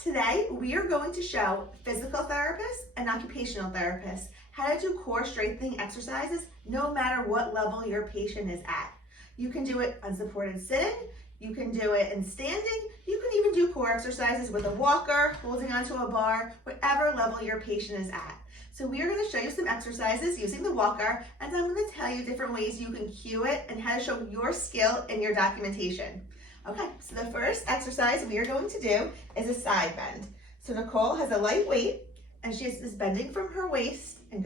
Today, we are going to show physical therapists and occupational therapists how to do core strengthening exercises no matter what level your patient is at. You can do it unsupported sitting, you can do it in standing, you can even do core exercises with a walker, holding onto a bar, whatever level your patient is at. So we are going to show you some exercises using the walker, and I'm going to tell you different ways you can cue it and how to show your skill in your documentation. Okay, so the first exercise we are going to do is a side bend. So Nicole has a light weight and she is bending from her waist and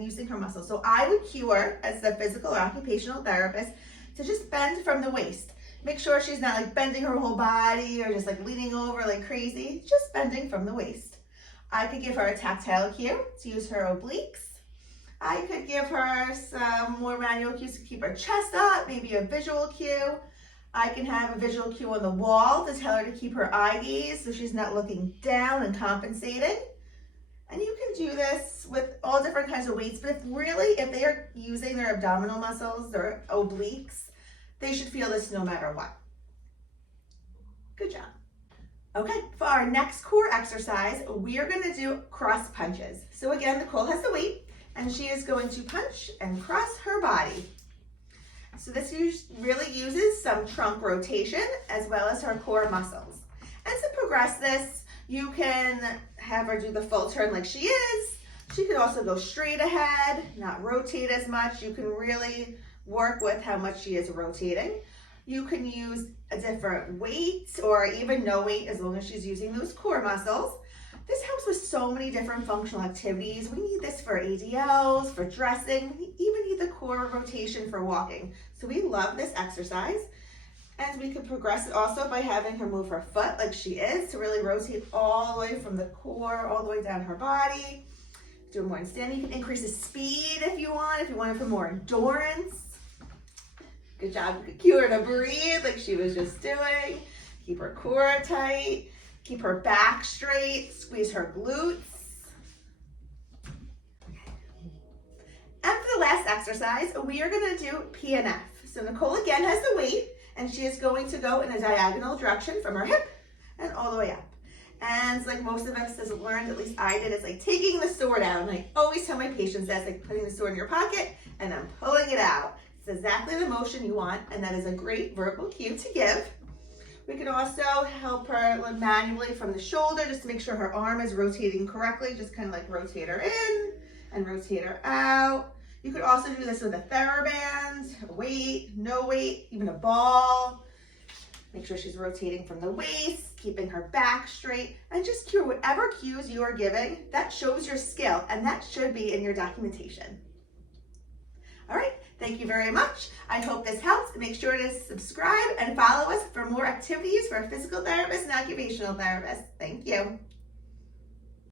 using her muscles. So I would cue her as the physical or occupational therapist to just bend from the waist. Make sure she's not like bending her whole body or just like leaning over like crazy, just bending from the waist. I could give her a tactile cue to use her obliques. I could give her some more manual cues to keep her chest up, maybe a visual cue. I can have a visual cue on the wall to tell her to keep her eye gaze so she's not looking down and compensating. And you can do this with all different kinds of weights, but if they are using their abdominal muscles, their obliques, they should feel this no matter what. Good job. Okay, for our next core exercise, we are going to do cross punches. So again, Nicole has the weight and she is going to punch and cross her body. So this really uses some trunk rotation as well as her core muscles. And to progress this, you can have her do the full turn like she is. She could also go straight ahead, not rotate as much. You can really work with how much she is rotating. You can use a different weight or even no weight as long as she's using those core muscles. This helps with so many different functional activities. We need this for ADLs, for dressing. We even need the core rotation for walking. So we love this exercise. And we could progress it also by having her move her foot like she is to really rotate all the way from the core, all the way down her body. Do more in standing. You can increase the speed if you want it for more endurance. Good job. You could cue her to breathe like she was just doing. Keep her core tight. Keep her back straight, squeeze her glutes. And for the last exercise, we are going to do PNF. So Nicole again has the weight and she is going to go in a diagonal direction from her hip and all the way up. And like most of us has learned, at least I did, it's like taking the sword out. And I always tell my patients that's like putting the sword in your pocket and then pulling it out. It's exactly the motion you want, and that is a great verbal cue to give. We can also help her manually from the shoulder just to make sure her arm is rotating correctly. Just kind of like rotate her in and rotate her out. You could also do this with a TheraBand, a weight, no weight, even a ball. Make sure she's rotating from the waist, keeping her back straight, and just cue whatever cues you are giving. That shows your skill, and that should be in your documentation. All right, thank you very much. I hope this helps. Make sure to subscribe and follow us for more activities for physical therapists and occupational therapists. Thank you.